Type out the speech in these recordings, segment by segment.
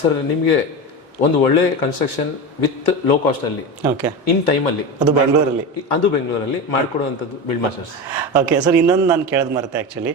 Sir ನಿಮಗೆ ಒಂದು ಒಳ್ಳೆ ಕನ್ಸ್ಟ್ರಕ್ಷನ್ ವಿತ್ ಲೋ ಕಾಸ್ಟ್ ಅಲ್ಲಿ ಓಕೆ ಇನ್ ಟೈಮ್ ಅಲ್ಲಿ ಅದು ಬೆಂಗಳೂರಲ್ಲಿ ಮಾಡಿಕೊಡುವಂಥದ್ದು ಬಿಲ್ಡ್ ಮಾಸ್ಟರ್ಸ್. ಓಕೆ ಸರ್, ಇನ್ನೊಂದು ನಾನು ಕೇಳೋದು ಮರುತ್ತೆ ಆ್ಯಕ್ಚುಲಿ.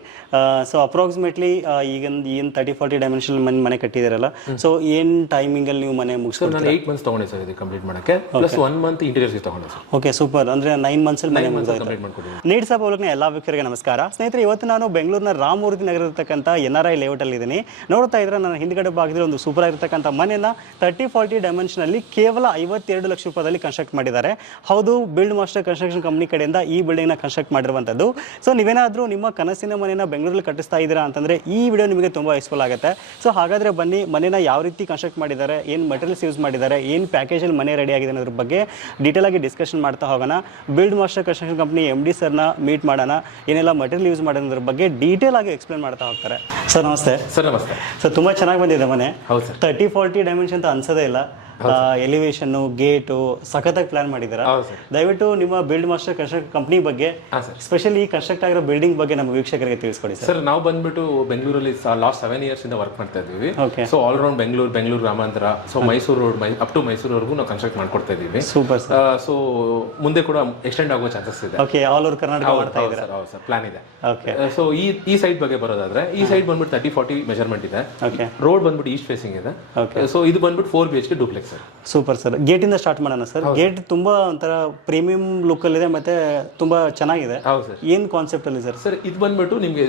ಸೊ ಅಪ್ರಾಕ್ಸಿಮೇಟ್ಲಿ ಈಗ ಏನು 30-40 ಡೈಮೆನ್ಷನ್ ಮನೆ ಕಟ್ಟಿದಾರಲ್ಲ, ಸೊ ಏನು ಟೈಮಿಂಗಲ್ಲಿ ನೀವು ಮನೆ ಮುಗಿಸ್ಕೊಂಡು? ನಾನು 8 ಮಂತ್ಸ್ ತೊಗೊಂಡೆ ಸರ್ ಇದು ಕಂಪ್ಲೀಟ್ ಮಾಡೋಕ್ಕೆ, ಪ್ಲಸ್ 1 ಮಂತ್ ಇಂಟೀರಿಯರ್ಸ್ ತೊಗೊಂಡೆ ಸರ್. Okay, super. ಅಂದರೆ 9 ಮಂತ್ಸಲ್ಲಿ ಮನೆ ಕಂಪ್ಲೀಟ್ ಮಾಡ್ಕೊಟ್ಟಿದ್ದೀನಿ. ನೀಡ್ ಸಾಬ್ ಅವ್ರಿಗೆ ಎಲ್ಲ ವೀಕ್ಷಕರಿಗೆ ನಮಸ್ಕಾರ. ಸ್ನೇಹಿತರೆ, ಇವತ್ತು ನಾನು ಬೆಂಗಳೂರಿನ ರಾಮಮೂರ್ತಿ ನಗರ ಇರತಕ್ಕಂಥ NRI ಲೇಔಟಲ್ಲಿ ಇದ್ದೀನಿ. ನೋಡ್ತಾ ಇದ್ರೆ ನನ್ನ ಹಿಂದ್ಗಡೆ ಭಾಗದಲ್ಲಿ ಒಂದು ಸೂಪರ್ ಆಗಿರ್ತಕ್ಕಂಥ ಮನೆಯನ್ನು 30-40 ಡೈಮೆನ್ಷನಲ್ಲಿ ಕೇವಲ 52 ಲಕ್ಷ ರೂಪಾಯಿದಲ್ಲಿ ಕನ್ಸ್ಟ್ರಕ್ಟ್ ಮಾಡಿದ್ದಾರೆ. ಹೌದು, ಬಿಲ್ಡ್ ಮಾಸ್ಟರ್ ಕನ್ಸ್ಟ್ರಕ್ಷನ್ ಕಂಪ್ನಿ ಕಡೆಯಿಂದ ಈ ಬಿಲ್ಡಿಂಗ್ನ ಕನ್ಸ್ಟ್ರಕ್ಟ್ ಮಾಡಿರುವಂಥದ್ದು. ಸೊ ನೀವೇನಾದರೂ ನಿಮ್ಮ ಕನಸಿನ ಮನೆಯನ್ನು ಬೆಂಗಳೂರಲ್ಲಿ ಕಟ್ಟಿಸ್ತಾ ಇದ್ದೀರಾ ಅಂತಂದರೆ ಈ ವಿಡಿಯೋ ನಿಮಗೆ ತುಂಬ ಯೂಸ್ಫುಲ್ ಆಗುತ್ತೆ. ಸೊ ಹಾಗಾದರೆ ಬನ್ನಿ, ಮನೆನ ಯಾವ ರೀತಿ ಕನ್ಸ್ಟ್ರಕ್ಟ್ ಮಾಡಿದ್ದಾರೆ, ಏನು ಮೆಟೀರಿಯಲ್ಸ್ ಯೂಸ್ ಮಾಡಿದ್ದಾರೆ, ಏನು ಪ್ಯಾಕೇಜಲ್ಲಿ ಮನೆ ರೆಡಿ ಆಗಿದೆ ಅನ್ನೋದ್ರ ಬಗ್ಗೆ ಡೀಟೇಲ್ ಆಗಿ ಡಿಸ್ಕಷನ್ ಮಾಡ್ತಾ ಹೋಗೋಣ. Build master construction company MD ಸರ್ನ ಮೀಟ್ ಮಾಡೋಣ. ಏನೆಲ್ಲ ಮೆಟೀರಿಯಲ್ ಯೂಸ್ ಮಾಡೋದ್ರ ಬಗ್ಗೆ ಡೀಟೇಲ್ ಆಗಿ ಎಕ್ಸ್ಪ್ಲೇನ್ ಮಾಡ್ತಾ ಹೋಗ್ತಾರೆ. ಸರ್ ನಮಸ್ತೆ. ಸರ್ ನಮಸ್ತೆ. ಸರ್ ತುಂಬ ಚೆನ್ನಾಗಿ ಬಂದಿದೆ ಮನೆ. ಹೌದು ಸರ್. 30-40 ಡೈಮೆನ್ಷನ್ ಅಂತ ಅನ್ಸೋದೇ ಇಲ್ಲ. ಎಲಿವೇಶನ್, ಗೇಟು ಸಖತ್ತಾಗಿ ಪ್ಲಾನ್ ಮಾಡಿದ್ದೀರಾ. ದಯವಿಟ್ಟು ನಿಮ್ಮ ಬಿಲ್ಡ್ ಮಾಸ್ಟರ್ ಕನ್ಸ್ಟ್ರಕ್ಷನ್ ಕಂಪ್ನಿ ಬಗ್ಗೆ, ಸ್ಪೆಷಲಿ ಈ ಕನ್ಸ್ಟ್ರಕ್ಟ್ ಆಗಿರೋ ಬಿಲ್ಡಿಂಗ್ ಬಗ್ಗೆ ನಮ್ಮ ವೀಕ್ಷಕರಿಗೆ ತಿಳಿಸ್ಕೊಡಿ ಸರ್. ನಾವು ಬಂದ್ಬಿಟ್ಟು ಬೆಂಗಳೂರಲ್ಲಿ ಲಾಸ್ಟ್ 7 ಇಯರ್ಸ್ ಇಂದ ವರ್ಕ್ ಮಾಡ್ತಾ ಇದ್ದೀವಿ. ಸೊ ಆಲ್ ರೌಂಡ್ ಬೆಂಗಳೂರು ಗ್ರಾಮಾಂತರ, so Mysuru road up to ಮೈಸೂರುವರೆಗೂ ನಾವು ಕನ್ಸ್ಟ್ರಕ್ಟ್ ಮಾಡ್ಕೊಡ್ತಾ ಇದ್ದೀವಿ. ಸೂಪರ್. ಸೊ ಮುಂದೆ ಕೂಡ ಎಕ್ಸ್ಟೆಂಡ್ ಆಗೋ ಚಾನ್ಸಸ್ ಇದೆ. ಓಕೆ, ಆಲ್ ಓವರ್ ಕರ್ನಾಟಕ ಮಾಡ್ತಾ ಇದ್ದೀರಾ? ಹೌದು ಸರ್, ಪ್ಲಾನ್ ಇದೆ. ಓಕೆ, ಸೊ ಈ ಸೈಡ್ ಬಗ್ಗೆ ಬರೋದಾದ್ರೆ, ಈ ಸೈಡ್ ಬಂದ್ಬಿಟ್ಟು 30-40 ಮೆಜರ್ಮೆಂಟ್ ಇದೆ. ಓಕೆ, ರೋಡ್ ಬಂದ್ಬಿಟ್ಟು ಈಸ್ಟ್ ಫೇಸಿಂಗ್ ಇದೆ. ಓಕೆ, ಸೊ ಇದು ಬಂದ್ಬಿಟ್ಟು 4 BHK duplex sir. Super sir. ಗೇಟಿಂದ ಸ್ಟಾರ್ಟ್ ಮಾಡೋಣ ಸರ್. ಗೇಟ್ ತುಂಬಾ ಒಂಥರ ಪ್ರೀಮಿಯಂ ಲುಕ್ ಅಲ್ಲಿ ಇದೆ, ಮತ್ತೆ ತುಂಬಾ ಚೆನ್ನಾಗಿದೆ. ಹೌದು ಸರ್. ಏನ್ ಕಾನ್ಸೆಪ್ಟ್ ಅಲ್ಲಿ ಸರ್? ಸರ್ ಇದು ಬಂದ್ಬಿಟ್ಟು ನಿಮಗೆ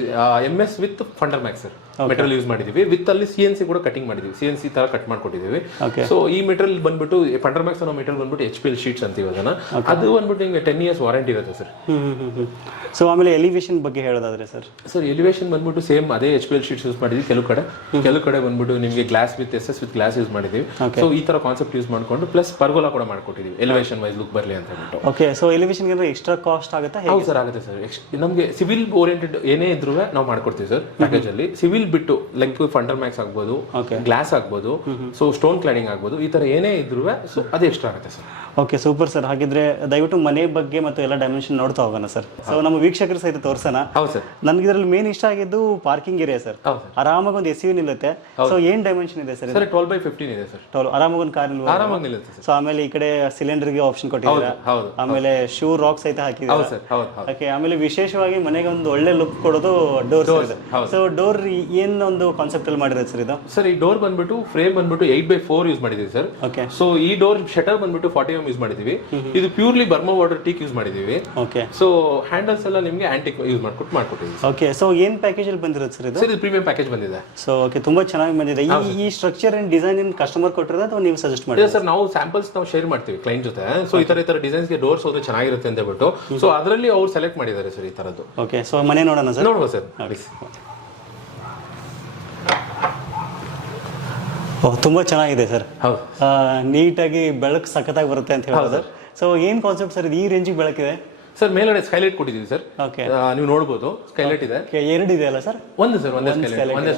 MS with funder Max sir material use ಮಾಡಿದೀವಿ. ವಿತ್ ಅಲ್ಲಿ CNC ಕೂಡ ಕಟಿಂಗ್ ಮಾಡಿದೀವಿ. CNC ತರ ಕಟ್ ಮಾಡ್ಕೊಟ್ಟಿದೀವಿ. ಸೊ ಈ ಮೆಟೀರಿಯಲ್ ಬಂದ್ಬಿಟ್ಟು ಫಂಡರ್ ಮ್ಯಾಕ್ಸ್ ಅನ್ನೋ ಮೆಟೀರಿಯಲ್ ಬಂದ್ಬಿಟ್ಟು HPL ಶೀಟ್ಸ್ ಅಂತೀವಿ ಅದನ್ನ. ಅದು ಬಂದ್ಬಿಟ್ಟು ನಿಮಗೆ 10 years ವಾರಂಟಿ ಇರುತ್ತೆ ಸರ್. ಸೊ ಆಮೇಲೆ ಎಲಿವೇಶನ್ ಬಗ್ಗೆ ಹೇಳೋದಾದ್ರೆ ಸರ್? ಸರ್ ಎಲಿವೇಶನ್ ಬಂದ್ಬಿಟ್ಟು ಸೇಮ್ ಅದೇ HPL ಶೀಟ್ಸ್ ಯೂಸ್ ಮಾಡಿದ್ವಿ. ಕೆಲವು ಕಡೆ ಬಂದ್ಬಿಟ್ಟು ನಿಮಗೆ glass with SS with glass use ಮಾಡಿದೀವಿ. ಸೊ ಈ ತರ ಕಾನ್ಸೆಪ್ಟ್ ಯೂಸ್ ಮಾಡ್ಕೊಂಡು ಪ್ಲಸ್ ಪರ್ಗೋಲಾ ಕೂಡ ಮಾಡ್ಕೊಟ್ಟಿದೀವಿ, ಎಲಿವೇಶನ್ ವೈಸ್ ಲುಕ್ ಬರಲಿ ಅಂತ ಹೇಳ್ಬಿಟ್ಟು. ಓಕೆ, ಸೊ ಎಲಿವೇಶನ್ ಗೆ ಎಕ್ಸ್ಟ್ರಾ ಕಾಸ್ಟ್ ಆಗುತ್ತೆ? ಹೌದು ಸರ್, ಆಗುತ್ತೆ ಸರ್. ನಮಗೆ ಸಿವಿಲ್ ಓರಿಯೆಂಟೆಡ್ ಏನೇ ಇದ್ರೂ ನಾವು ಮಾಡ್ಕೊಡ್ತೀವಿ ಸರ್ ಪ್ಯಾಕೇಜ್ ಅಲ್ಲಿ. ಸಿವಿಲ್ ಬಿಟ್ಟು ಲೈಕ್ ಫಂಡರ್ ಮ್ಯಾಕ್ಸ್ ಆಗ್ಬೋದು, ಗ್ಲಾಸ್ ಆಗ್ಬೋದು, ಸೊ ಸ್ಟೋನ್ ಕ್ಲಾಡಿಂಗ್ ಆಗ್ಬೋದು, ಈ ತರ ಏನೇ ಇದ್ರೂ ಸೊ ಅದು ಎಕ್ಸ್ಟ್ರಾ ಆಗುತ್ತೆ ಸರ್. Okay, super sir. ಹಾಗಿದ್ರೆ ದಯವಿಟ್ಟು ಮನೆ ಬಗ್ಗೆ ಮತ್ತು ಎಲ್ಲ ಡೈಮೆನ್ಷನ್ ನೋಡ್ತಾ ಹೋಗೋಣ ಸರ್. ಸೊ ನಮ್ಮ ವೀಕ್ಷಕರು ಸಹಿತ ತೋರ್ಸೋಣ. ಹೌದು ಸರ್. ನನ್ಗೆ ಇದರಲ್ಲಿ ಮೇನ್ ಇಷ್ಟ ಆಗಿದ್ದು ಪಾರ್ಕಿಂಗ್ ಏರಿಯಾ ಸರ್. ಆರಾಮಾಗಿ ಒಂದು SUV ನಿಲ್ಲುತ್ತೆ. ಸೊ ಏನ್ ಡೈಮೆನ್ಷನ್ ಇದೆ ಸರ್? 12/15 ಇದೆ ಸರ್. ಆರಾಮಾಗಿ ಒಂದು ಕಾರ್ ಆರಾಮಾಗಿ ನಿಲ್ಲುತ್ತೆ ಸರ್. ಸೊ ಆಮೇಲೆ ಈ ಕಡೆ ಸಿಲಿಂಡರ್ ಗೆ ಆಪ್ಷನ್ ಕೊಟ್ಟಿದ್ದೀರಾ. ಆಮೇಲೆ ಶೂ ರಾಕ್ ಸಹಿತ ಹಾಕಿದ್ದೀರಾ. ಓಕೆ, ಆಮೇಲೆ ವಿಶೇಷವಾಗಿ ಮನೆಗೆ ಒಂದು ಒಳ್ಳೆ ಲುಕ್ ಕೊಡೋದು ಡೋರ್ ಇದೆ. ಸೊ ಡೋರ್ ಏನ್ ಒಂದು ಕಾನ್ಸೆಪ್ಟ್ ಅಲ್ಲಿ ಮಾಡಿರೋದು ಸರ್ ಇದು? ಸರ್ ಈ ಡೋರ್ ಬಂದ್ಬಿಟ್ಟು ಫ್ರೇಮ್ ಬಂದ್ಬಿಟ್ಟು 8/4 ಯೂಸ್ ಮಾಡಿದೀವಿ ಸರ್. ಓಕೆ, ಸೊ ಈ ಡೋರ್ ಶಟರ್ ಬಂದ್ಬಿಟ್ಟು 40 mm ಯೂಸ್ ಮಾಡಿದೀವಿ. ಇದು purely Burma water teak use ಮಾಡಿದೀವಿ. ಓಕೆ, ಸೊ ಹ್ಯಾಂಡಲ್ಸ್ ಎಲ್ಲ ನಿಮಗೆ ಆಂಟಿಕ್ ಯೂಸ್ ಮಾಡ್ಕೊಟ್ಟಿದ್ದೀವಿ. ಓಕೆ, ಸೊ ಏನ್ ಪ್ಯಾಕೇಜ್ ಅಲ್ಲಿ ಬಂದಿರೋದು ಸರ್ ಇದು? ಸರ್ ಇದು ಪ್ರೀಮಿಯಂ ಪ್ಯಾಕೇಜ್ ಬಂದಿದೆ. ಸೊ ಓಕೆ, ತುಂಬಾ ಚೆನ್ನಾಗಿ ಬಂದಿದೆ. ಈ ಸ್ಟ್ರಕ್ಚರ್ ಅಂಡ್ ಡಿಸೈನ್ ಏನ್ ಕಸ್ಟಮರ್ ಕೊಟ್ಟಿರೋದು ಅಥವಾ ನೀವು ಸಜೆಸ್ಟ್ ಮಾಡಿದ್ರೆ? ಸರ್ ನಾವು ಸ್ಯಾಂಪಲ್ಸ್ ನಾವು ಶೇರ್ ಮಾಡ್ತೀವಿ ಕ್ಲೈಂಟ್ ಜೊತೆ. ಸೊ ಈ ತರ ಡಿಸೈನ್ಸ್ ಗೆ ಡೋರ್ಸ್ ಹೋದ್ರೆ ಚೆನ್ನಾಗಿರುತ್ತೆ ಅಂತ ಹೇಳ್ಬಿಟ್ಟು ಸೊ ಅದರಲ್ಲಿ ಅವ್ರು ಸೆಲೆಕ್ಟ್ ಮಾಡಿದ್ದಾರೆ ಸರ್ ಈ ತರದ್ದು. ಓಕೆ, ಸೊ ಮನೆ ನೋಡೋಣ ಸರ್. ನೋಡುವ ಸರ್. ತುಂಬಾ ಚೆನ್ನಾಗಿದೆ ಸರ್. ಹೌದು, ನೀಟಾಗಿ ಬೆಳಕು ಸಖತ್ತಾಗಿ ಬರುತ್ತೆ ಅಂತ ಹೇಳ್ಬೋದು. ಸೊ ಏನ್ ಕಾನ್ಸೆಪ್ಟ್ ಸರ್ ಇದು? ಈ ರೇಂಜಿಗೆ ಬೆಳಕಿದೆ ಸರ್. ಮೇಲ್ಗಡೆ ಸ್ಕೈಲೈಟ್ ಕೊಟ್ಟಿದ್ದೀವಿ ಸರ್. ಓಕೆ, ನೀವು ನೋಡಬಹುದು ಸ್ಕೈಲೈಟ್ ಇದೆ. 2 ಇದೆ ಅಲ್ಲ ಸರ್? ಒಂದೇ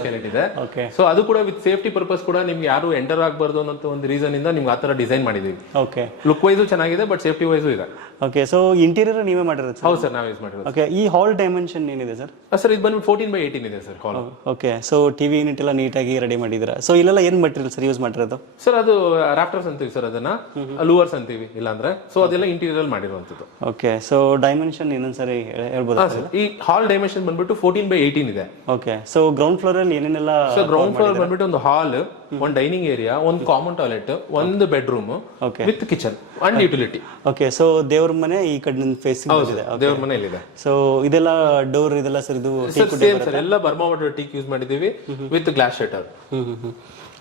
ಸ್ಕೈಲೈಟ್ ಇದೆ. ಓಕೆ, ಸೊ ಅದು ಕೂಡ ವಿತ್ ಸೇಫ್ಟಿ ಪರ್ಪಸ್ ಕೂಡ ನಿಮ್ಗೆ ಯಾರು ಎಂಟರ್ ಆಗಬಾರ್ದು ಅನ್ನೋ ಒಂದು ರೀಸನ್ ಇಂದ ನಿಮ್ಗೆ ಆ ತರ ಡಿಸೈನ್ ಮಾಡಿದೀವಿ. ಓಕೆ, ಲುಕ್ ವೈಸ್ ಚೆನ್ನಾಗಿದೆ ಬಟ್ ಸೇಫ್ಟಿ ವೈಸು ಇದೆ. ಓಕೆ, ಸೊ ಇಂಟೀರಿಯರ್ ನೀವೇ ಮಾಡಿರೋದು? ಹೌದು ಸರ್, ನಾವೇ ಯೂಸ್ ಮಾಡಿರೋದು. ಓಕೆ, ಈ ಹಾಲ್ ಡೈಮೆನ್ಷನ್ ಏನಿದೆ ಸರ್? ಸರ್ ಇದು ಬಂದು 14/18 ಇದೆ ಸರ್ ಹಾಲ್. ಓಕೆ, ಸೊ ಟಿವಿ ಯೂನಿಟ್ ಎಲ್ಲ ನೀಟಾಗಿ ರೆಡಿ ಮಾಡಿದ್ದೀರಾ. ಸೊ ಇಲ್ಲೆಲ್ಲ ಏನ್ ಮಟೀರಿಯಲ್ ಸರ್ ಯೂಸ್ ಮಾಡಿರೋದು? ಸರ್ ಅದು ರಾಫ್ಟರ್ಸ್ ಅಂತೀವಿ ಸರ್, ಅದನ್ನ ಲೂವರ್ಸ್ ಅಂತೀವಿ ಇಲ್ಲಾಂದ್ರೆ. ಸೊ ಅದೆಲ್ಲ ಇಂಟೀರಿಯರ್ ಮಾಡಿರುವಂತದ್ದು. ಓಕೆ, ಸೊ ಡೈಮೆನ್ಷನ್ ಇನ್ನೊಂದ್ಸರಿ ಹೇಳ್ಬೋದು? ಈ ಹಾಲ್ ಡೈಮೆನ್ಷನ್ ಬಂದ್ಬಿಟ್ಟು 14/18 ಇದೆ. ಓಕೆ, ಸೊ ಗ್ರೌಂಡ್ ಫ್ಲೋರ್ ಅಲ್ಲಿ ಏನೇನೆಲ್ಲ? ಸರ್ ಗ್ರೌಂಡ್ ಫ್ಲೋರ್ ಬಂದ್ಬಿಟ್ಟು ಒಂದು ಹಾಲ್, ಒಂದು ಡೈನಿಂಗ್ ಏರಿಯಾ, ಒಂದು ಕಾಮನ್ ಟಾಯ್ಲೆಟ್, ಒಂದು bedroom with kitchen and utility. Okay, so ದೇವ್ರ ಮನೆ ಈ ಕಡೆ ಫೇಸಿಂಗ್ ಇದೆ. ದೇವ್ರ ಮನೆಯಲ್ಲಿ ಇದೆ. ಸೊ ಇದೆಲ್ಲ ಡೋರ್ ಇದೆಲ್ಲ ಸರ್ ಇದು ಸರ್ ಎಲ್ಲ ಬರ್ಮಾ ವಾಟರ್ ಟೀಕ್ ಯೂಸ್ ಮಾಡಿದೀವಿ with glass shutter.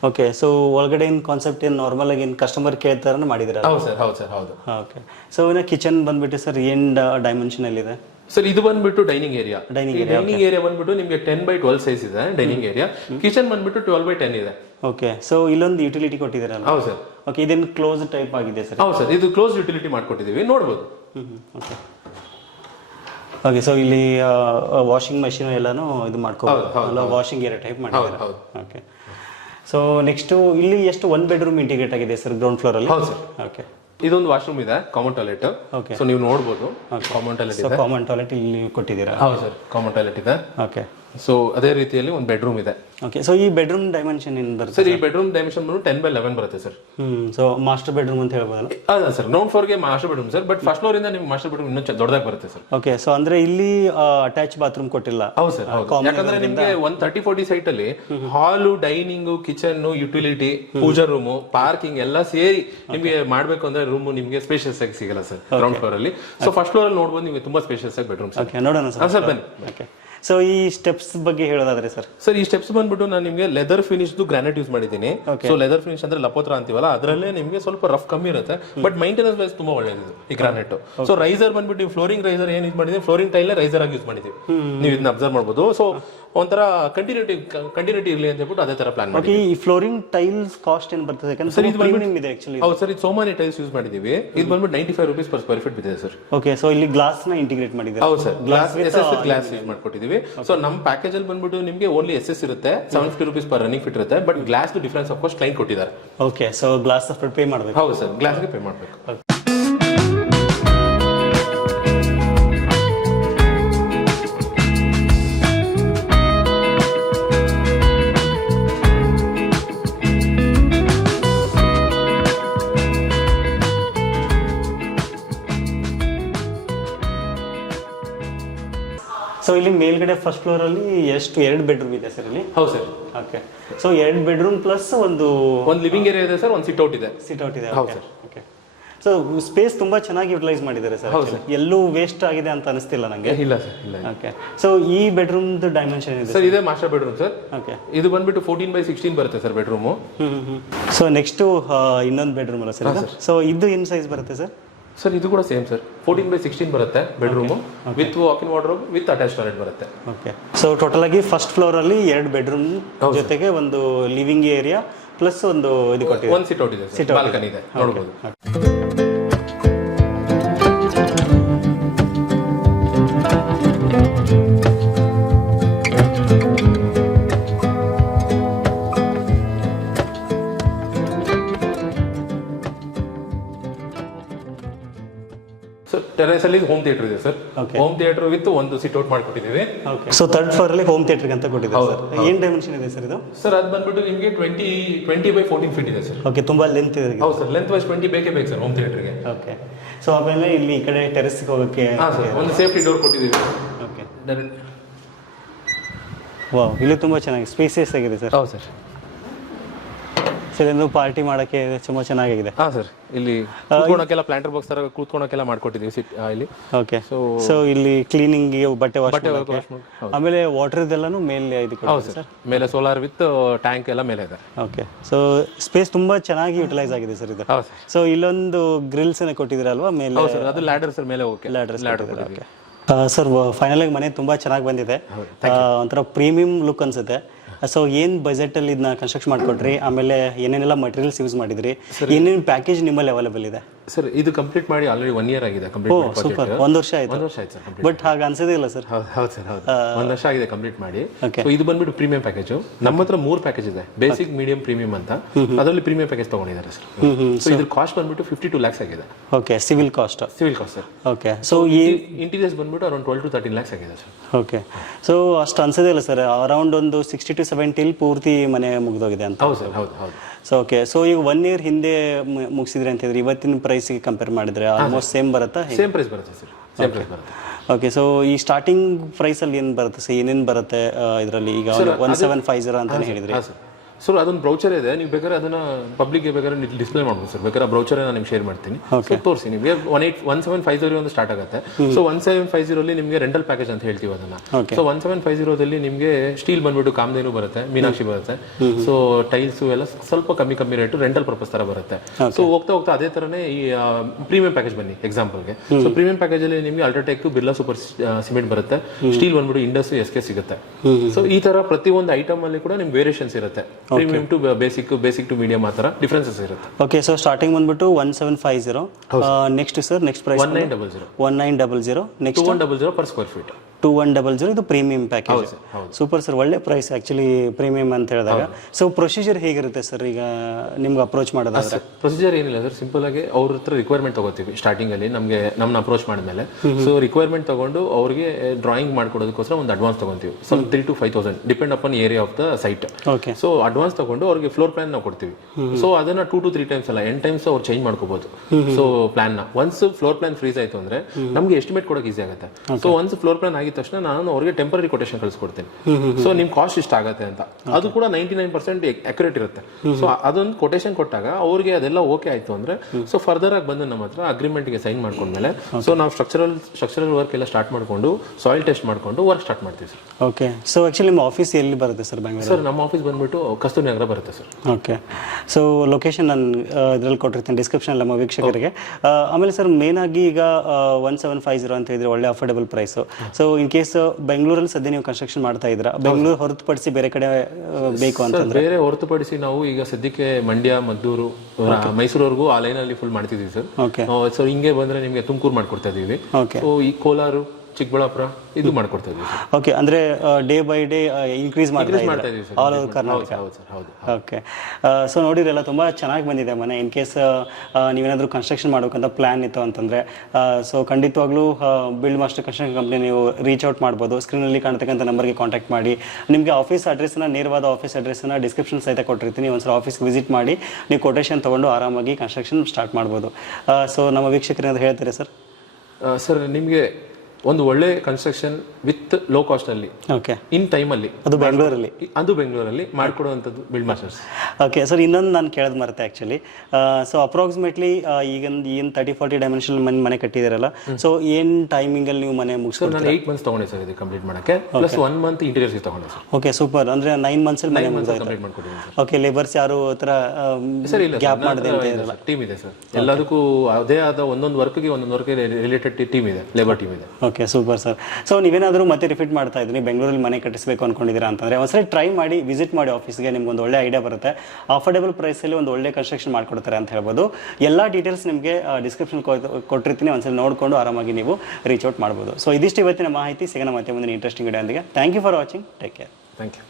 Okay, so ಒಳಗಡೆ ಏನು ಕಾನ್ಸೆಪ್ಟ್ ಏನು ನಾರ್ಮಲ್ ಆಗಿ ಏನು ಕಸ್ಟಮರ್ ಕೇಳ್ತಾರ ಮಾಡಿದಿರ? ಹೌದು ಸರ್, ಹೌದು ಸರ್, ಹೌದು. ಓಕೆ, ಸೊ ಇನ್ನು ಕಿಚನ್ ಬಂದ್ಬಿಟ್ಟು ಸರ್ ಏನು ಡೈಮೆನ್ಷನ್ ಅಲ್ಲಿ ಇದೆ ಸರ್? ಇದು ಬಂದ್ಬಿಟ್ಟು ಡೈನಿಂಗ್ ಏರಿಯಾ. ಡೈನಿಂಗ್ ಏರಿಯಾ ಬಂದ್ಬಿಟ್ಟು ನಿಮಗೆ 10/12 ಸೈಜ್ ಇದೆ ಡೈನಿಂಗ್ ಏರಿಯಾ. ಕಿಚನ್ ಬಂದ್ಬಿಟ್ಟು 12/10 ಇದೆ. ಓಕೆ, ಸೊ ಇಲ್ಲೊಂದು ಯುಟಿಲಿಟಿ ಕೊಟ್ಟಿದ್ದೀರಲ್ಲ? ಹೌದು ಸರ್. ಓಕೆ, ಇದೇನು ಕ್ಲೋಸ್ ಟೈಪ್ ಆಗಿದೆ ಸರ್? ಹೌದು ಸರ್, ಇದು ಕ್ಲೋಸ್ ಯುಟಿಲಿಟಿ ಮಾಡ್ಕೊಟ್ಟಿದ್ದೀವಿ, ನೋಡ್ಬೋದು. ಓಕೆ, ಓಕೆ, ಸೊ ಇಲ್ಲಿ ವಾಷಿಂಗ್ ಮಷೀನ್ ಎಲ್ಲಾನು ಇದು ಮಾಡ್ಕೋಬಹುದು, ವಾಷಿಂಗ್ ಏರಿಯಾ ಟೈಪ್ ಮಾಡಿದ್ದಾರೆ. ಓಕೆ, ಸೊ ನೆಕ್ಸ್ಟ್ ಇಲ್ಲಿ ಎಷ್ಟು ಒನ್ ಬೆಡ್ರೂಮ್ ಇಂಟಿಗ್ರೇಟ್ ಆಗಿದೆ ಸರ್ ಗ್ರೌಂಡ್ ಫ್ಲೋರ್ ಅಲ್ಲಿ? ಹೌದು ಸರ್. ಓಕೆ, ಇದೊಂದು ವಾಶ್ರೂಮ್ ಇದೆ, ಕಾಮನ್ ಟಾಯ್ಲೆಟ್. ಓಕೆ, ಸೊ ನೀವು ನೋಡಬಹುದು ಕಾಮನ್ ಟಾಯ್ಲೆಟ್ ಇದೆ. ಕಾಮನ್ ಟಾಯ್ಲೆಟ್ ಇಲ್ಲಿ ಕೊಟ್ಟಿದ್ದೀರಾ? ಹೌದು ಸರ್, ಕಾಮನ್ ಟಾಯ್ಲೆಟ್ ಇದೆ. ಓಕೆ, ಸೊ ಅದೇ ರೀತಿಯಲ್ಲಿ ಒಂದು ಬೆಡ್ರೂಮ್ ಇದೆ ಓಕೆ. ಸೊ ಈ ಬೆಡ್ರೂಮ್ ಡೈಮೆನ್ಷನ್ ಏನು ಬರುತ್ತೆ ಸರ್. ಈ ಬೆಡ್ರೂಮ್ ಡೈಮೆನ್ಷನ್ ಬಂದು 10x11 ಬರುತ್ತೆ ಸರ್. ಸೊ ಮಾಸ್ಟರ್ ಬೆಡ್ರೂಮ್ ಅಂತ ಹೇಳ್ಬೋದಲ್ಲ? ಅಲ್ಲ ಸರ್, ಗ್ರೌಂಡ್ ಫ್ಲೋರ್ಗೆ master bedroom sir, but first floor ಇಂದ ನಿಮ್ಗೆ ಮಾಸ್ಟರ್ ಬೆಡ್ರೂಮ್ ಇನ್ನೂ ದೊಡ್ಡದಾಗಿ ಬರುತ್ತೆ ಸರ್. ಓಕೆ. ಸೊ ಅಂದ್ರೆ ಇಲ್ಲಿ ಅಟ್ಯಾಚ್ ಬಾತ್ರೂಮ್ ಕೊಟ್ಟಿಲ್ಲ? ಹೌದು ಸರ್, ಹೌದು. ಯಾಕಂದ್ರೆ ನಿಮ್ಗೆ 130-40 ಸೈಟ್ ಅಲ್ಲಿ ಹಾಲು, ಡೈನಿಂಗ್, ಕಿಚನ್, ಯುಟಿಲಿಟಿ, ಪೂಜಾ ರೂಮ್, ಪಾರ್ಕಿಂಗ್ ಎಲ್ಲ ಸೇರಿ ನಿಮ್ಗೆ ಮಾಡ್ಬೇಕು ಅಂದ್ರೆ ರೂಮ್ ನಿಮ್ಗೆ ಸ್ಪೇಷಿಯಸ್ ಆಗಿ ಸಿಗಲ್ಲ ಸರ್ ಗ್ರೌಂಡ್ ಫ್ಲೋರ್ ಅಲ್ಲಿ. ಸೊ ಫಸ್ಟ್ ಫ್ಲೋರ್ ಅಲ್ಲಿ ನೋಡ್ಬೋದು ನಿಮ್ಗೆ ತುಂಬಾ ಸ್ಪೇಷಿಯಸ್ ಆಗಿ ಬೆಡ್ರೂಮ್. ಓಕೆ, ನೋಡೋಣ ಸರ್ ಬನ್ನಿ. ಓಕೆ. ಸೊ ಈ ಸ್ಟೆಪ್ಸ್ ಬಗ್ಗೆ ಹೇಳೋದಾದ್ರೆ ಸರ್? ಸರ್ ಈ ಸ್ಟೆಪ್ಸ್ ಬಂದ್ಬಿಟ್ಟು ನಾನು ನಿಮಗೆ ಲೆದರ್ ಫಿನಿಶ್ ಗ್ರಾನೈಟ್ ಯೂಸ್ ಮಾಡಿದ್ದೀನಿ. ಸೊ ಲೆದರ್ ಫಿನಿಶ್ ಅಂದ್ರೆ ಲಪೋತ್ರ ಅಂತೀವಲ್ಲ, ಅದರಲ್ಲೇ ನಿಮಗೆ ಸ್ವಲ್ಪ ರಫ್ ಕಮ್ಮಿ ಇರುತ್ತೆ, ಬಟ್ ಮೈಂಟೆನೆನ್ಸ್ ವೈಸ್ ತುಂಬಾ ಒಳ್ಳೆಯದು ಈ ಗ್ರಾನೈಟ್. ಸೊ ರೈಸರ್ ಬಂದ್ಬಿಟ್ಟು ಫ್ಲೋರಿಂಗ್ ರೈಸರ್ ಏನ್ ಯೂಸ್ ಮಾಡಿದೀವಿ, ಫ್ಲೋರಿಂಗ್ ಟೈಲ್ ರೈಸರ್ ಆಗಿ ಯೂಸ್ ಮಾಡಿದೀವಿ. ನೀವು ಇದನ್ನ ಅಬ್ಸರ್ವ್ ಮಾಡಬಹುದು. ಸೊ ಒಂಥರ ಕಂಟಿನ್ಯೂಟಿ ಇರಲಿ ಅಂತ ಹೇಳ್ಬಿಟ್ಟು ಅದೇ ತರ ಪ್ಲಾನ್ ಮಾಡಿ. ಈ ಫ್ಲೋರಿಂಗ್ ಟೈಲ್ಸ್ ಕಾಸ್ಟ್ ಏನು ಬರ್ತದೆ? ಯಾಕಂದ್ರೆ ಇದು ಪ್ರೀಮಿಯಂ ಇದೆ ಆಕ್ಚುಲಿ. ಹೌದು ಸರ್, ಇದು ಸೋಮಾನಿ ಟೈಲ್ಸ್ ಯೂಸ್ ಮಾಡಿದೀವಿ. ಇದು ಬಂದ್ಬಿಟ್ಟು 95 rupees per square feet ಬಿದ್ದಿದೆ ಸರ್. ಓಕೆ. ಸೊ ಇಲ್ಲಿ ಗ್ಲಾಸ್ ನ ಇಂಟಿಗ್ರೇಟ್ ಮಾಡಿದ್ದಾರೆ? ಹೌದು ಸರ್, ಗ್ಲಾಸ್ ಯೂಸ್ ಮಾಡ್ಕೊಟ್ಟಿದೀವಿ. ಸೊ ನಮ್ಮ ಪ್ಯಾಕೇಜ್ ಅಲ್ಲಿ ಬಂದ್ಬಿಟ್ಟು ನಿಮಗೆ ಓನ್ಲಿ SS ಇರುತ್ತೆ, 750 rupees per ರನ್ನಿಂಗ್ ಫೀಟ್ ಇರುತ್ತೆ, but glass difference of course client ಕೊಟ್ಟಿದ್ದಾರೆ. ಓಕೆ. ಸೊ ಗ್ಲಾಸ್ ಪೇ ಮಾಡಬೇಕು? ಹೌದು ಸರ್, ಗ್ಲಾಸ್ಗೆ ಪೇ ಮಾಡಬೇಕು. ಸೊ ಇಲ್ಲಿ ಮೇಲ್ಗಡೆ ಫಸ್ಟ್ ಫ್ಲೋರ್ ಅಲ್ಲಿ ಎಷ್ಟು 2 ಬೆಡ್ರೂಮ್ ಇದೆ ಸರ್ ಇಲ್ಲಿ? ಹೌದು sir. Okay. So 2 bedroom plus ಒಂದು ಲಿವಿಂಗ್ ಏರಿಯಾ ಇದೆ ಸರ್, ಒಂದು ಸಿಟ್ ಔಟ್ ಇದೆ. ಸಿಟ್ ಔಟ್ ಇದೆ. ಹೌದು ಸರ್. ಓಕೆ. ಸೊ ಸ್ಪೇಸ್ ತುಂಬಾ ಚೆನ್ನಾಗಿ ಯುಟಿಲೈಸ್ ಮಾಡಿದ್ದಾರೆ ಸರ್. ಎಲ್ಲೂ ವೇಸ್ಟ್ ಆಗಿದೆ ಅಂತ ಅನಿಸ್ತಿಲ್ಲ ನನಗೆ. ಇಲ್ಲ ಸರ್, ಇಲ್ಲ. ಓಕೆ. ಸೊ ಈ ಬೆಡ್ರೂಮ್ ಡೈಮೆನ್ಷನ್ ಇದೆ ಸರ್? ಇದೆ ಮಾಸ್ಟರ್ ಬೆಡ್ರೂಮ್ ಸರ್. ಓಕೆ. ಇದು ಬಂದ್ಬಿಟ್ಟು 14x16 ಬರುತ್ತೆ ಸರ್ ಬೆಡ್ರೂಮ್. ಸೊ ನೆಕ್ಸ್ಟ್ ಇನ್ನೊಂದು ಬೆಡ್ರೂಮ್ ಅಲ್ಲ ಸರ್? ಸೊ ಇದು ಏನು ಸೈಜ್ ಬರುತ್ತೆ ಸರ್? ಸರ್ ಇದು ಕೂಡ ಸೇಮ್ ಸರ್, 14x16 ಬರುತ್ತೆ bedroom, with walk-in wardrobe with attach toilet ಬರುತ್ತೆ. ಓಕೆ. ಸೊ ಟೋಟಲ್ ಆಗಿ ಫಸ್ಟ್ ಫ್ಲೋರ್ ಅಲ್ಲಿ 2 ಬೆಡ್ರೂಮ್ ಜೊತೆಗೆ ಒಂದು ಲಿವಿಂಗ್ ಏರಿಯಾ ಪ್ಲಸ್ ಒಂದು ಇದು ಕೊಟ್ಟಿದೆ, ಒಂದು ಸಿಟ್ ಔಟ್ ಇದೆ, ಬಾಲ್ಕನಿ ಇದೆ, ನೋಡಬಹುದು. ಟೆರೇಸ್ ಅಲ್ಲಿ ಹೋಮ್ ಥಿಯೇಟರ್ ಇದೆ ಸರ್. ಹೋಮ್ ಥಿಯೇಟರ್ ವಿತ್ ಒಂದು ಸಿಟ್ ಔಟ್ ಮಾಡ್ಕೊಟ್ಟಿದ್ದೀವಿ. ಸೊ 3rd ಫ್ಲೋರ್ ಅಲ್ಲಿ ಹೋಮ್ ಥಿಯೇಟರ್ ಅಂತ ಕೊಟ್ಟಿದ್ದಾರೆ ಸರ್. ಏನು ಡೈಮೆನ್ಷನ್ ಇದೆ ಸರ್ ಇದು? ಸರ್ ಅದು ಬಂದ್ಬಿಟ್ಟು ನಿಮಗೆ 20x14 ಫೀಟ್ ಇದೆ ಸರ್. ಓಕೆ. ತುಂಬಾ ಲೆಂತ್ ಇದೆ. ಹೌದು ಸರ್, ಲೆಂತ್ ವೈಸ್ 20 ಬೇಕೇ ಬೇಕು ಸರ್ ಹೋಮ್ ಥಿಯೇಟರ್ಗೆ. ಓಕೆ. ಸೊ ಆಮೇಲೆ ಇಲ್ಲಿ ಈ ಕಡೆ ಟೆರೆಸ್ ಹೋಗೋಕ್ಕೆ ಒಂದು ಸೇಫ್ಟಿ ಡೋರ್ ಕೊಟ್ಟಿದ್ದೀವಿ. ಓಕೆ. ವಾವ್, ಇಲ್ಲಿ ತುಂಬಾ ಚೆನ್ನಾಗಿ ಸ್ಪೇಸಿಯಸ್ ಆಗಿದೆ ಸರ್. ಹೌದು ಸರ್. ಸರ್ ಇನ್ನು ಪಾರ್ಟಿ ಮಾಡೋಕ್ಕೆ ತುಂಬಾ ಚೆನ್ನಾಗಿದೆ. ಹಾಂ ಸರ್, ಇಲ್ಲಿ ಕೂತ್ಕೊಳ್ಳೋಕ್ಕೆಲ್ಲ ಪ್ಲಾಂಟರ್ ಬಾಕ್ಸ್ ಥರ ಕೂತ್ಕೊಳ್ಳೋಕ್ಕೆಲ್ಲ ಮಾಡ್ಕೊಟ್ಟಿದ್ದೀವಿ ಇಲ್ಲಿ. ಓಕೆ. ಸೊ ಇಲ್ಲಿ ಕ್ಲೀನಿಂಗ್, ಬಟ್ಟೆ ವಾಶ್, ಆಮೇಲೆ ವಾಟರ್ ಇದೆಲ್ಲನೂ ಮೇಲೆ ಇದು ಕೊಟ್ಟಿದೆ ಸರ್. ಮೇಲೆ ಸೋಲಾರ್ ವಿತ್ ಟ್ಯಾಂಕ್ ಎಲ್ಲ ಮೇಲೆ ಇದೆ. ಓಕೆ. ಸೊ ಸ್ಪೇಸ್ ತುಂಬಾ ಚೆನ್ನಾಗಿ ಯುಟಿಲೈಸ್ ಆಗಿದೆ ಸರ್ ಇದು. ಹೌದು ಸರ್. ಸೊ ಇಲ್ಲೊಂದು ಗ್ರಿಲ್ಸ್ ಅನ್ನ ಕೊಟ್ಟಿದ್ದೀರಲ್ವಾ ಮೇಲೆ? ಹೌದು ಸರ್, ಅದು ಲ್ಯಾಡರ್ ಸರ್, ಮೇಲೆ ಹೋಗಕ್ಕೆ ಲ್ಯಾಡರ್. ಓಕೆ ಸರ್, ಫೈನಲ್ ಆಗಿ ಮನೆ ತುಂಬಾ ಚೆನ್ನಾಗಿ ಬಂದಿದೆ, ಒಂಥರ ಪ್ರೀಮಿಯಂ ಲುಕ್ ಅನ್ಸುತ್ತೆ. ಸೊ ಏನು ಬಜೆಟಲ್ಲಿ ಇದನ್ನ ಕನ್ಸ್ಟ್ರಕ್ಷನ್ ಮಾಡಿಕೊಟ್ರಿ, ಆಮೇಲೆ ಏನೇನೆಲ್ಲ ಮಟೀರಿಯಲ್ಸ್ ಯೂಸ್ ಮಾಡಿದ್ರಿ, ಏನೇನು ಪ್ಯಾಕೇಜ್ ನಿಮ್ಮಲ್ಲಿ ಅವೈಲೇಬಲ್ ಇದೆ? ಸರ್ ಇದು ಕಂಪ್ಲೀಟ್ ಮಾಡಿ ಆಲ್ರೆಡಿ 1 year ಆಗಿದೆ. ಸೂಪರ್, 1 ವರ್ಷ ಆಯ್ತು. 1 ವರ್ಷ ಆಯ್ತು ಸರ್. ಬಟ್ ಹಾಗೆ ಅನ್ಸೋದೇ ಇಲ್ಲ ಸರ್. ಹೌದು ಸರ್, ಹೌದು, 1 ವರ್ಷ ಆಗಿದೆ ಕಂಪ್ಲೀಟ್ ಮಾಡಿ. ಸೊ ಇದು ಬಂದ್ಬಿಟ್ಟು ಪ್ರೀಮಿಯಂ ಪ್ಯಾಕೇಜ್. ನಮ್ಮ ಹತ್ರ 3 ಪ್ಯಾಕೇಜ್ ಇದೆ, ಬೇಸಿಕ್, ಮೀಡಿಯಂ, ಪ್ರೀಮಿಯಂ ಅಂತ. ಅದರಲ್ಲಿ ಪ್ರೀಮಿಯಂ ಪ್ಯಾಕೇಜ್ ತಗೊಂಡಿದ್ದಾರೆ ಸರ್. ಸೊ ಇದ್ರ ಕಾಸ್ಟ್ ಬಂದ್ಬಿಟ್ಟು 52 lakhs ಆಗಿದೆ. Okay. Civil cost sir. Okay. So ಈ ಇಂಟೀರಿಯರ್ಸ್ ಬಂದ್ಬಿಟ್ಟು ಅರೌಂಡ್ 12 to 13 lakhs ಆಗಿದೆ ಸರ್. ಓಕೆ. ಸೊ ಅಷ್ಟು ಅನ್ಸೋದೇ ಇಲ್ಲ ಸರ್, ಅರೌಂಡ್ ಒಂದು 60 to 70 ಪೂರ್ತಿ ಮನೆ ಮುಗಿದೋಗಿದೆ ಅಂತ. ಹೌದು ಸರ್, ಹೌದು, ಹೌದು. So okay. ಸೊ ಈಗ 1 year ಹಿಂದೆ ಮುಗಿಸಿದ್ರಿ ಅಂತ ಹೇಳಿದ್ರೆ ಇವತ್ತಿನ ಪ್ರೈಸ್ಗೆ ಕಂಪೇರ್ ಮಾಡಿದ್ರೆ ಆಲ್ಮೋಸ್ಟ್ ಸೇಮ್ ಬರುತ್ತಾ? ಸೇಮ್ ಪ್ರೈಸ್ ಬರುತ್ತೆ ಸರ್, ಸೇಮ್ ಪ್ರೈಸ್ ಬರುತ್ತೆ. ಓಕೆ. ಸೊ ಈ ಸ್ಟಾರ್ಟಿಂಗ್ ಪ್ರೈಸ್ ಅಲ್ಲಿ ಏನು ಬರುತ್ತೆ ಸರ್, ಏನೇನು ಬರುತ್ತೆ ಇದರಲ್ಲಿ? ಈಗ 1750 ಅಂತಾನೆ ಹೇಳಿದ್ರಿ ಸರ್. ಅದೊಂದು ಬ್ರೌಚರ್ ಇದೆ, ನೀವು ಬೇಕಾದ್ರೆ ಅದನ್ನ ಪಬ್ಲಿಕ್ಗೆ ಬೇಕಾದ್ರೆ ಡಿಸ್ಪ್ಲೇ ಮಾಡ್ಬೋದು ಸರ್. ಬೇಕಾದ್ರೆ ಬ್ರೌಚರ್ ನಾನು ನಿಮ್ಗೆ ಶೇರ್ ಮಾಡ್ತೀನಿ, ತೋರಿಸಿ ನಿಮಗೆ. 1750 ಒಂದು ಸ್ಟಾರ್ಟ್ ಆಗುತ್ತೆ. ಸೊ 1750 ಅಲ್ಲಿ ನಿಮಗೆ ರೆಂಟಲ್ ಪ್ಯಾಕೇಜ್ ಅಂತ ಹೇಳ್ತೀವಿ ಅದನ್ನ. ಸೊ 1750 ನಿಮಗೆ ಸ್ಟೀಲ್ ಬಂದ್ಬಿಟ್ಟು ಕಾಮಧೇನು ಬರುತ್ತೆ, ಮೀನಾಕ್ಷಿ ಬರುತ್ತೆ. ಸೊ ಟೈಲ್ಸ್ ಎಲ್ಲ ಸ್ವಲ್ಪ ಕಮ್ಮಿ ರೇಟು ರೆಂಟಲ್ ಪರ್ಪಸ್ ತರ ಬರುತ್ತೆ. ಸೊ ಹೋಗ್ತಾ ಅದೇ ತರನೇ ಈ ಪ್ರೀಮಿಯಂ ಪ್ಯಾಕೇಜ್ ಬನ್ನಿ ಎಕ್ಸಾಂಪಲ್ಗೆ. ಸೊ ಪ್ರೀಮಿಯಂ ಪ್ಯಾಕೇಜ್ ಅಲ್ಲಿ ನಿಮಗೆ ಅಲ್ಟ್ರಾಟೆಕ್, ಬಿರ್ಲಾ ಸೂಪರ್ ಸಿಮೆಂಟ್ ಬರುತ್ತೆ, ಸ್ಟೀಲ್ ಬಂದ್ಬಿಟ್ಟು ಇಂಡಸ್, SK ಸಿಗುತ್ತೆ. ಸೊ ಈ ತರ ಪ್ರತಿಯೊಂದು ಐಟಮ್ ಅಲ್ಲಿ ಕೂಡ ನಿಮ್ಗೆ ವೇರಿಯೇಷನ್ಸ್ ಇರುತ್ತೆ. Premium to basic to medium ಆ ತರ ಡಿಫರೆನ್ಸಸ್ ಇರುತ್ತೆ. ಓಕೆ. ಸೊ ಸ್ಟಾರ್ಟಿಂಗ್ ಬಂದ್ಬಿಟ್ಟು 1750. Next sir, next price 1900. 1900. Next 2100 per square feet. 2100 ಇದು ಪ್ರೀಮಿಯಂ ಪ್ಯಾಕೇಜ್. ಸೂಪರ್ ಸರ್, ಒಳ್ಳೆ ಪ್ರೈಸ್ ಆ್ಯಕ್ಚುಲಿ ಪ್ರೀಮಿಯಂ ಅಂತ ಹೇಳಿದಾಗ. ಸೊ ಪ್ರೊಸೀಜರ್ ಹೇಗಿರುತ್ತೆ ಸರ್ ಈಗ ನಿಮ್ಗೆ ಅಪ್ರೋಚ್ ಮಾಡೋದಾದ್ರೆ? ಪ್ರೊಸೀಜರ್ ಏನಿಲ್ಲ ಸರ್, ಸಿಂಪಲ್ ಆಗಿ ಅವ್ರ ಹತ್ರ ರಿಕ್ವೈರ್ಮೆಂಟ್ ತಗೋತೀವಿ ಸ್ಟಾರ್ಟಿಂಗ್ ಅಲ್ಲಿ. ನಮ್ಮನ್ನ ಅಪ್ರೋಚ್ ಮಾಡಿದ್ಮೇಲೆ ಸೊ ರಿಕ್ವೈರ್ಮೆಂಟ್ ತಗೊಂಡು ಅವ್ರಿಗೆ ಡ್ರಾಯಿಂಗ್ ಮಾಡ್ಕೊಡೋದಕ್ಕೋಸ್ಕರ ಒಂದು ಅಡ್ವಾನ್ಸ್ ತಗೊಂತೀವಿ. So 3,000 to 5,000 depend upon area of the site. Okay. So advance ತಗೊಂಡು ಅವ್ರಿಗೆ ಫ್ಲೋರ್ ಪ್ಲಾನ್ ನಾವು ಕೊಡ್ತೀವಿ. ಸೊ ಅದನ್ನ 2 to 3 ಟೈಮ್ಸ್ ಅಲ್ಲ, n ಟೈಮ್ಸ್ ಅವ್ರು ಚೇಂಜ್ ಮಾಡ್ಕೋಬಹುದು. ಸೊ ಪ್ಲಾನ್ ನ ಒನ್ಸ್ ಫ್ಲೋರ್ ಪ್ಲಾನ್ ಫ್ರೀಸ್ ಆಯ್ತು ಅಂದ್ರೆ ನಮ್ಗೆ ಎಸ್ಟಿಮೇಟ್ ಕೊಡೋಕೆ ಈಸಿ ಆಗುತ್ತೆ. ಸೊ ಒನ್ಸ್ ಫ್ಲೋರ್ ಪ್ಲಾನ್ ಆಗಿದ ತಕ್ಷಣ ನಾನು ಅವ್ರಿಗೆ ಟೆಂಪರರಿ ಕೊಟೇಶನ್ ಕಳಿಸ್ಕೊಡ್ತೀನಿ. ಸೊ ನಿಮ್ ಕಾಸ್ಟ್ ಇಷ್ಟ ಆಗುತ್ತೆ ಅಂತ, ಅದು ಕೂಡ 99% ಅಕ್ಯುರೇಟ್ ಇರುತ್ತೆ. ಸೊ ಅದೊಂದು ಕೊಟೇಶನ್ ಕೊಟ್ಟಾಗ ಅವ್ರಿಗೆ ಅದೆಲ್ಲ ಓಕೆ ಆಯ್ತು ಅಂದ್ರೆ ಸೊ ಫರ್ದರ್ ಆಗಿ ಬಂದು ನಮ್ಮ ಹತ್ರ ಅಗ್ರಿಮೆಂಟ್ ಗೆ ಸೈನ್ ಮಾಡ್ಕೊಂಡ್ಮೇಲೆ ಸೊ ನಾವು ಸ್ಟ್ರಕ್ಚರಲ್ ವರ್ಕ್ ಎಲ್ಲ ಸ್ಟಾರ್ಟ್ ಮಾಡ್ಕೊಂಡು ಸಾಯಿಲ್ ಟೆಸ್ಟ್ ಮಾಡ್ಕೊಂಡು ವರ್ಕ್ ಸ್ಟಾರ್ಟ್ ಮಾಡ್ತೀವಿ ಸರ್. ಓಕೆ. ಸೊ ಆಕ್ಚುಲಿ ನಿಮ್ಮ ಆಫೀಸ್ ಎಲ್ಲಿ ಬರುತ್ತೆ ಸರ್ ಬೆಂಗಳೂರು? ಸರ್ ನಮ್ಮ ಆಫೀಸ್ ಬಂದ್ಬಿಟ್ಟು ಕಸ್ತೂರಿ ನಗರ ಬರುತ್ತೆ ಸರ್. ಓಕೆ. ಸೊ ಲೊಕೇಶನ್ ನಾನು ಇದರಲ್ಲಿ ಕೊಟ್ಟಿರ್ತೀನಿ ಡಿಸ್ಕ್ರಿಪ್ಷನ್ ನಮ್ಮ ವೀಕ್ಷಕರಿಗೆ. ಆಮೇಲೆ ಸರ್ ಮೇನ್ ಆಗಿ ಈಗ 1750 ಅಂತ ಇದ್ರೆ ಒಳ್ಳೆ affordable price. So in case ಬೆಂಗಳೂರಲ್ಲಿ ಸದ್ಯ ನೀವು ಕನ್ಸ್ಟ್ರಕ್ಷನ್ ಮಾಡ್ತಾ ಇದ್ದೀರಾ, ಬೆಂಗಳೂರು ಹೊರತುಪಡಿಸಿ ಬೇರೆ ಕಡೆ ಬೇಕು ಅಂತಂದ್ರೆ? ಬೇರೆ ಹೊರತುಪಡಿಸಿ ನಾವು ಈಗ ಸದ್ಯಕ್ಕೆ ಮಂಡ್ಯ, ಮದ್ದೂರು, ಮೈಸೂರವರೆಗೂ ಆ ಲೈನಲ್ಲಿ ಫುಲ್ ಮಾಡ್ತಿದ್ದೀವಿ ಸರ್. ಓಕೆ. ಸೊ ಹಿಂಗೆ ಬಂದ್ರೆ ನಿಮಗೆ ತುಮಕೂರು ಮಾಡ್ಕೊಡ್ತಾ ಇದೀವಿ. ಓಕೆ. ಸೊ ಈ ಕೋಲಾರ, ಚಿಕ್ಕಬಳ್ಳಾಪುರ ಇದು ಮಾಡ್ಕೊಡ್ತಾ ಇದೀವಿ ಸರ್. ಓಕೆ. ಅಂದ್ರೆ ಡೇ ಬೈ ಡೇ ಇನ್ಕ್ರೀಸ್ ಮಾಡ್ತಾ ಇದೀವಿ ಸರ್ ಆಲ್ ಓವರ್ ಕರ್ನಾಟಕ. ಹೌದು ಸರ್, ಹೌದು. ಓಕೆ. ಸೊ ನೋಡಿರಲ್ಲ ತುಂಬ ಚೆನ್ನಾಗಿ ಬಂದಿದೆ ಮನೆ. ಇನ್ ಕೇಸ್ ನೀವೇನಾದರೂ ಕನ್ಸ್ಟ್ರಕ್ಷನ್ ಮಾಡೋಕ್ಕಂತ ಪ್ಲ್ಯಾನ್ ಇತ್ತು ಅಂತಂದರೆ ಸೊ ಖಂಡಿತವಾಗ್ಲೂ ಬಿಲ್ಡ್ ಮಾಸ್ಟರ್ ಕನ್ಸ್ಟ್ರಕ್ಷನ್ ಕಂಪ್ನಿ ನೀವು ರೀಚ್ ಔಟ್ ಮಾಡ್ಬೋದು. ಸ್ಕ್ರೀನಲ್ಲಿ ಕಾಣ್ತಕ್ಕಂಥ ನಂಬರ್ಗೆ ಕಾಂಟ್ಯಾಕ್ಟ್ ಮಾಡಿ. ನಿಮಗೆ ಆಫೀಸ್ ಅಡ್ರೆಸ್ನ, ನೇರವಾದ ಆಫೀಸ್ ಅಡ್ರೆಸ್ನ ಡಿಸ್ಕ್ರಿಪ್ಷನ್ ಸಹಿತ ಕೊಟ್ಟಿರ್ತೀನಿ. ಒಂದ್ಸಲ ಆಫೀಸ್ಗೆ ವಿಸಿಟ್ ಮಾಡಿ ನೀವು ಕೊಟೇಶನ್ ತೊಗೊಂಡು ಆರಾಮಾಗಿ ಕನ್ಸ್ಟ್ರಕ್ಷನ್ ಸ್ಟಾರ್ಟ್ ಮಾಡ್ಬೋದು. ಸೊ ನಮ್ಮ ವೀಕ್ಷಕರೇನಾದ್ರು ಹೇಳ್ತೀರಾ ಸರ್? ಸರ್ ನಿಮಗೆ ಒಂದು ಒಳ್ಳೆ ಕನ್ಸ್ಟ್ರಕ್ಷನ್ ವಿತ್ ಲೋ ಕಾಸ್ಟ್ ಅಲ್ಲಿ, ಓಕೆ, ಇನ್ ಟೈಮ್ ಅಲ್ಲಿ, ಅದು ಬೆಂಗಳೂರಲ್ಲಿ ಮಾಡ್ಕೊಡುವಂಥದ್ದು ಬಿಲ್ಡ್ ಮಾಸ್ಟರ್ಸ್. ಓಕೆ ಸರ್, ಇನ್ನೊಂದು ನಾನು ಕೇಳೋದು ಮರೆತೆ ಆ್ಯಕ್ಚುಲಿ. ಸೊ ಅಪ್ರಾಕ್ಸಿಮೇಟ್ಲಿ ಈಗ ಏನು 30-40 ಡೈಮೆನ್ಷನ್ ಮನೆ ಕಟ್ಟಿದಾರಲ್ಲ, ಸೊ ಏನು ಟೈಮಿಂಗಲ್ಲಿ ನೀವು ಮನೆ ಮುಗಿಸ್ಕೊಂಡು? ನಾನು 8 ಮಂತ್ಸ್ ತಗೊಂಡೆ ಸರ್ ಇದು ಕಂಪ್ಲೀಟ್ ಮಾಡೋಕ್ಕೆ, ಪ್ಲಸ್ 1 ಮಂತ್ ಇಂಟೀರಿಯರ್ಸ್ಗೆ ತಗೊಂಡೆ ಸರ್. Okay, super. ಅಂದರೆ 9 ಮಂತ್ಸಲ್ಲಿ ಮನೆ ಕಂಪ್ಲೀಟ್ ಮಾಡ್ಕೊಟ್ಟಿದ್ದೀನಿ ಸರ್. ಓಕೆ. ಲೇಬರ್ಸ್ ಯಾರು ಥರ ಸರ್ ಇಲ್ಲ, ಗ್ಯಾಪ್ ಮಾಡದೆ ಟೀಮ್ ಇದೆ ಸರ್. ಎಲ್ಲದಕ್ಕೂ ಅದೇ ಆದ ಒಂದೊಂದು ವರ್ಕ್ಗೆ ರಿಲೇಟೆಡ್ ಟೀಮ್ ಇದೆ, ಲೇಬರ್ ಟೀಮ್ ಇದೆ. Okay, super sir. ಸೊ ನೀವೇನಾದರೂ ಮತ್ತೆ ರಿಪೀಟ್ ಮಾಡ್ತಾ ಇದ್ರಿ, ಬೆಂಗಳೂರಲ್ಲಿ ಮನೆ ಕಟ್ಟಿಸಬೇಕು ಅನ್ಕೊಂಡಿದ್ದೀರಾ ಅಂತಂದರೆ ಒಂದ್ಸರಿ ಟ್ರೈ ಮಾಡಿ, ವಿಸಿಟ್ ಮಾಡಿ ಆಫೀಸ್ಗೆ, ನಿಮ್ಗೆ ಒಂದು ಒಳ್ಳೆ ಐಡಿಯಾ ಬರುತ್ತೆ. ಅಫೋರ್ಡೆಬಲ್ ಪ್ರೈಸಲ್ಲಿ ಒಂದು ಒಳ್ಳೆ ಕನ್ಸ್ಟ್ರಕ್ಷನ್ ಮಾಡ್ಕೊಡ್ತಾರೆ ಅಂತ ಹೇಳ್ಬೋದು. ಎಲ್ಲ ಡೀಟೇಲ್ಸ್ ನಿಮಗೆ ಡಿಸ್ಕ್ರಿಪ್ಷನ್ ಕೊಟ್ಟಿರ್ತೀನಿ, ಒಂದ್ಸಲ ನೋಡಿಕೊಂಡು ಆರಾಮಾಗಿ ನೀವು ರೀಚ್ ಔಟ್ ಮಾಡ್ಬೋದು. ಸೊ ಇದಿಷ್ಟು ಇವತ್ತಿನ ಮಾಹಿತಿ. ಸಿಗೋಣ ಮತ್ತೆ ಮುಂದಿನ ಇಂಟ್ರೆಸ್ಟಿಂಗ್ ವಿಡಿಯೋ ಒಂದಿಗೆ. Thank you for watching. Take care. Thank you.